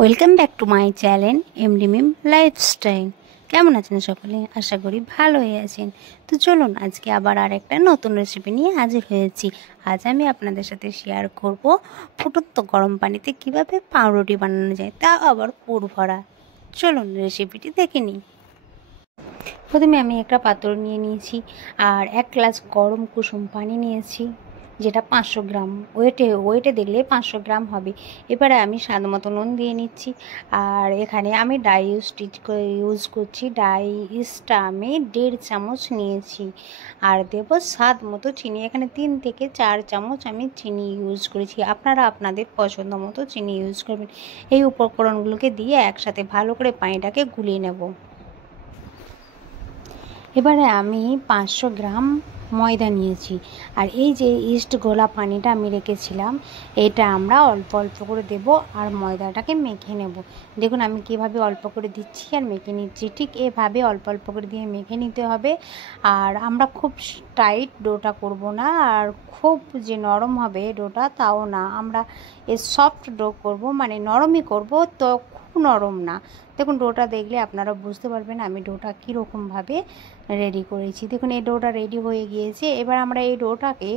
Welcome back to my channel MD Mim lifestyle. কেমন আছেন সকলে? আশা করি ভালোই আছেন। তো চলুন আজকে আবার আরেকটা নতুন রেসিপি নিয়ে হাজির হয়েছি। আজ আমি আপনাদের সাথে শেয়ার করব ফুটন্ত গরম পানিতে কিভাবে পাউরুটি বানানো যায়, তা আবার পুর ভরা। চলুন রেসিপিটি দেখে নিই। প্রথমে আমি একটা পাত্র নিয়ে নিয়েছি আর 1 গ্লাস গরম কুসুম পানি নিয়েছি, যেটা 500 গ্রাম ওয়েটে দিলে 500 গ্রাম হবে। এবারে আমি স্বাদ মতো নুন দিয়ে নিচ্ছি। আর এখানে আমি ডাই ইউজ করছি। ডাই ইস্টটা আমি 1.5 চামচ নিয়েছি। আর দেব স্বাদ মতো চিনি। এখানে 3 থেকে 4 চামচ আমি চিনি ইউজ করেছি। আপনারা আপনাদের পছন্দ মতো চিনি ইউজ করবেন। এই উপকরণগুলোকে দিয়ে একসাথে ভালো করে পানিটাকে গুলিয়ে নেব। এবারে আমি 500 গ্রাম ময়দা নিয়েছি। আর এই যে ইস্ট গোলা পানিটা আমি রেখেছিলাম, এটা আমরা অল্প অল্প করে দেব আর ময়দাটাকে মেখে নেব। দেখুন আমি কিভাবে অল্প করে দিচ্ছি আর মেখে নিচ্ছি। ঠিক এভাবে অল্প অল্প করে দিয়ে মেখে নিতে হবে। আর আমরা খুব টাইট ডোটা করব না, আর খুব যে নরম হবে ডোটা তাও না। আমরা সফট ডো করব, মানে নরমই করব, তো খুব নরম না। দেখুন ডোটা দেখলে আপনারা বুঝতে পারবেন আমি ডোটা কীরকমভাবে রেডি করেছি। দেখুন এই ডোটা রেডি হয়ে গিয়েছে। এবার আমরা এই ডোটাকে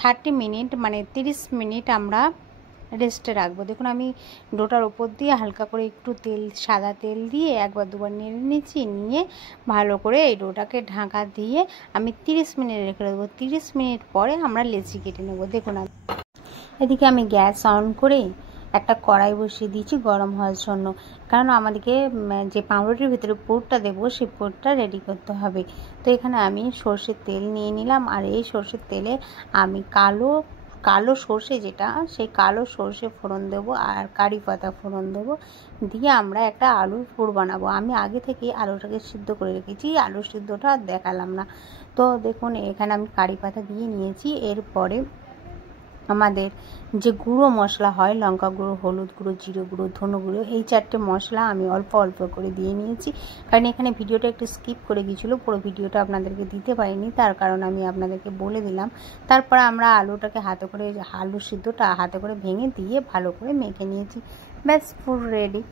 30 মিনিট মানে 30 মিনিট আমরা রেস্টে রাখবো। দেখুন আমি ডোটার উপর দিয়ে হালকা করে একটু সাদা তেল দিয়ে একবার দুবার নেড়ে নিচ্ছি। নিয়ে ভালো করে এই ডোটাকে ঢাকা দিয়ে আমি 30 মিনিট রেখে দেবো। 30 মিনিট পরে আমরা লেচি কেটে নেব। দেখুন এদিকে আমি গ্যাস অন করে একটা কড়াই বসিয়ে দিয়েছি গরম হওয়ার জন্য, কারণ আমাদেরকে যে পাউরুটির ভিতরে পুরটা দেবো সেই পুরটা রেডি করতে হবে। তো এখানে আমি সর্ষের তেল নিয়ে নিলাম। আর এই সর্ষের তেলে আমি কালো সর্ষে, যেটা সেই কালো সর্ষে ফোড়ন দেবো আর কারি পাতা ফোড়ন দেবো। দিয়ে আমরা একটা আলুর পুর বানাবো। আমি আগে থেকে আলুটাকে সিদ্ধ করে রেখেছি, আলু সিদ্ধটা আর দেখালাম না। তো দেখুন এখানে আমি কারি পাতা দিয়ে নিয়েছি। এরপরে আমাদের যে গুঁড়ো মশলা হয়, লঙ্কা গুঁড়ো, হলুদ গুঁড়ো, জিরে গুঁড়ো, ধনে গুঁড়ো, এই 4টে মশলা আমি অল্প অল্প করে দিয়ে নিয়েছি। কারণ এখানে ভিডিওটা একটু স্কিপ করে গিয়েছিলো, পুরো ভিডিওটা আপনাদেরকে দিতে পারিনি, তার কারণ আমি আপনাদেরকে বলে দিলাম। তারপরে আমরা আলুটাকে আলু সিদ্ধটা হাতে করে ভেঙে দিয়ে ভালো করে মেখে নিয়েছি। ব্যাস পুরো রেডি।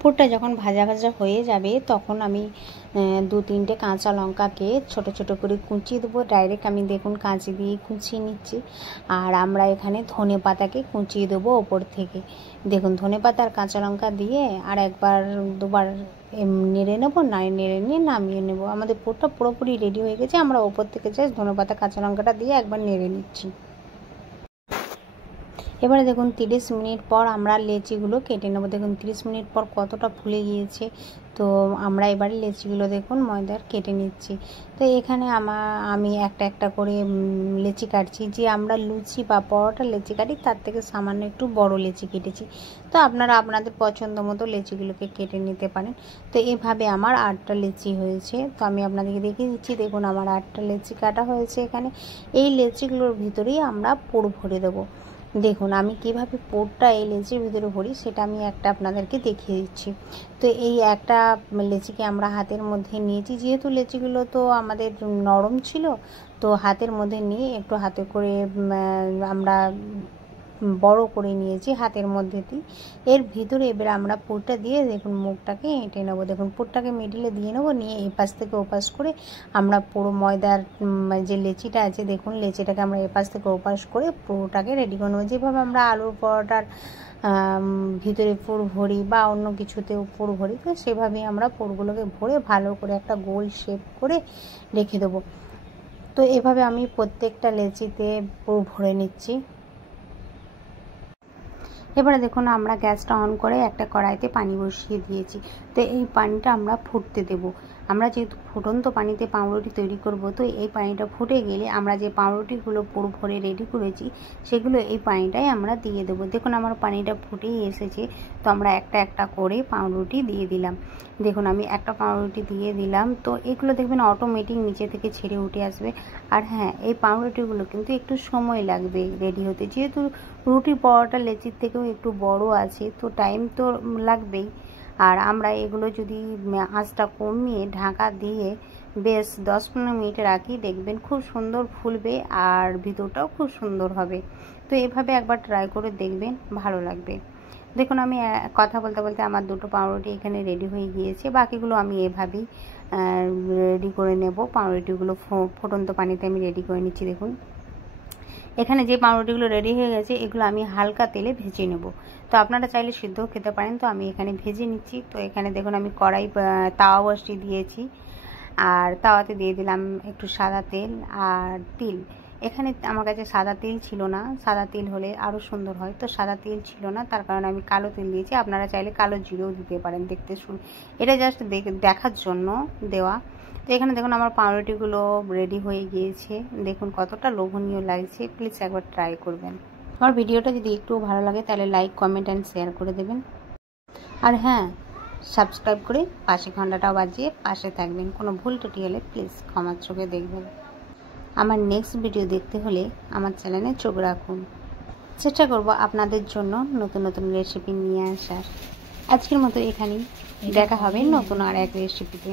পুরটা যখন ভাজা ভাজা হয়ে যাবে তখন আমি 2-3টে কাঁচা লঙ্কাকে ছোট ছোট করে কুচিয়ে দেবো। ডাইরেক্ট আমি দেখুন কাঁচি দিয়ে কুচিয়ে নিচ্ছি। আর আমরা এখানে ধনে পাতাকে কুচিয়ে দেবো ওপর থেকে। দেখুন ধনে পাতা আর কাঁচা লঙ্কা দিয়ে আর একবার দুবার নেড়ে নেবো, নেড়ে নিয়ে নামিয়ে নেব। আমাদের পুরটা পুরোপুরি রেডি হয়ে গেছে। আমরা ওপর থেকে জাস্ট ধনে পাতা কাঁচা লঙ্কাটা দিয়ে একবার নেড়ে নিচ্ছি। এবারে দেখুন 30 মিনিট পর আমরা লেচিগুলো কেটে নেব। দেখুন 30 মিনিট পর কতটা ফুলে গিয়েছে। তো আমরা এবারে লেচিগুলো দেখুন ময়দার কেটে নিচ্ছি। তো এখানে আমি একটা একটা করে লেচি কাটছি। যে আমরা লুচি বা পরোটা লেচি কাটি তার থেকে সামান্য একটু বড় লেচি কেটেছি। তো আপনারা আপনাদের পছন্দ মতো লেচিগুলোকে কেটে নিতে পারেন। তো এভাবে আমার 8টা লেচি হয়েছে। তো আমি আপনাদেরকে দেখিয়ে দিচ্ছি। দেখুন আমার 8টা লেচি কাটা হয়েছে। এখানে এই লেচিগুলোর ভিতরেই আমরা পুর ভরে দেবো। দেখুন আমি কিভাবে পুরটা এই লেচির ভিতরে ভরি সেটা আমি একটা আপনাদেরকে দেখিয়ে দিচ্ছি। তো এই একটা লেচিকে আমরা হাতের মধ্যে নিয়েছি। যেহেতু লেচিগুলো তো আমাদের নরম ছিল, তো হাতের মধ্যে নিয়ে একটু হাতে করে আমরা বড় করে নিয়েছি হাতের মধ্যে দিয়ে। এর ভিতরে এবার আমরা পুরটা দিয়ে দেখুন মুখটাকে এঁটে নেবো। দেখুন পুরটাকে মিডিলে দিয়ে নেবো। নিয়ে এপাশ থেকে ওপাশ করে আমরা পুরো ময়দার যে লেচিটা আছে, দেখুন লেচিটাকে আমরা এপাশ থেকে ওপাশ করে পুরোটাকে রেডি করে নেবো। যেভাবে আমরা আলুর পরোটার ভিতরে পুর ভরি বা অন্য কিছুতেও পুর ভরি, তো সেভাবেই আমরা পুরগুলোকে ভরে ভালো করে একটা গোল শেপ করে রেখে দেবো। তো এভাবে আমি প্রত্যেকটা লেচিতে পুর ভরে নিচ্ছি। এবারে দেখুন আমরা গ্যাসটা অন করে একটা কড়াইতে পানি বসিয়ে দিয়েছি। তো এই পানিটা আমরা ফুটতে দেব। আমরা যেহেতু ফুটন্ত পানিতে পাউরুটি তৈরি করব, তো এই পানিটা ফুটে গেলে আমরা যে পাউরুটিগুলো পুর ভরে রেডি করেছি সেগুলো এই পানিটাই আমরা দিয়ে দেবো। দেখুন আমার পানিটা ফুটেই এসেছে। তো আমরা একটা একটা করে পাউরুটি দিয়ে দিলাম। দেখুন আমি একটা পাউরুটি দিয়ে দিলাম। তো এগুলো দেখবেন অটোমেটিক নিচে থেকে ছেড়ে উঠে আসবে। আর হ্যাঁ, এই পাউরুটিগুলো কিন্তু একটু সময় লাগবে রেডি হতে। যেহেতু রুটি পরোটা লেচির থেকেও একটু বড় আছে, তো টাইম তো লাগবেই। আর আমরা এগুলো যদি আঁচটা কমিয়ে ঢাকা দিয়ে বেশ 10-15 মিনিট রাখি, দেখবেন খুব সুন্দর ফুলবে আর ভিতরটাও খুব সুন্দর হবে। তো এভাবে একবার ট্রাই করে দেখবেন, ভালো লাগবে। দেখুন আমি কথা বলতে বলতে আমার দুটো পাউরুটি এখানে রেডি হয়ে গিয়েছে। বাকিগুলো আমি এভাবেই রেডি করে নেব। পাউরুটিগুলো ফুটন্ত পানিতে আমি রেডি করে নিচ্ছি। দেখুন এখানে যে পাউরুটিগুলো রেডি হয়ে গেছে এগুলো আমি হালকা তেলে ভেজে নেব। তো আপনারা চাইলে সিদ্ধও খেতে পারেন, তো আমি এখানে ভেজে নিচ্ছি। তো এখানে দেখুন আমি কড়াই তাওয়া বসিয়ে দিয়েছি, আর তাওয়াতে দিয়ে দিলাম একটু সাদা তেল আর তিল। এখানে আমার কাছে সাদা তেল ছিল না, সাদা তেল হলে আরও সুন্দর হয়, তো সাদা তেল ছিল না, তার কারণে আমি কালো তেল দিয়েছি। আপনারা চাইলে কালো জিরেও দিতে পারেন, দেখতে এটা জাস্ট দেখার জন্য দেওয়া। তো এখানে দেখুন আমার পাউরুটিগুলো রেডি হয়ে গিয়েছে, দেখুন কতটা লোভনীয় লাগছে। প্লিজ একবার ট্রাই করবেন। আমার ভিডিওটা যদি একটু ভালো লাগে তাহলে লাইক, কমেন্ট অ্যান্ড শেয়ার করে দেবেন। আর হ্যাঁ, সাবস্ক্রাইব করে পাশে ঘন্টাটাও বাজিয়ে পাশে থাকবেন। কোনো ভুল ত্রুটি হলে প্লিজ ক্ষমার চোখে দেখবেন। আমার নেক্সট ভিডিও দেখতে হলে আমার চ্যানেলে চোখ রাখুন। চেষ্টা করব আপনাদের জন্য নতুন নতুন রেসিপি নিয়ে আসার। আজকের মতো এখানেই, দেখা হবে নতুন আর এক রেসিপিতে।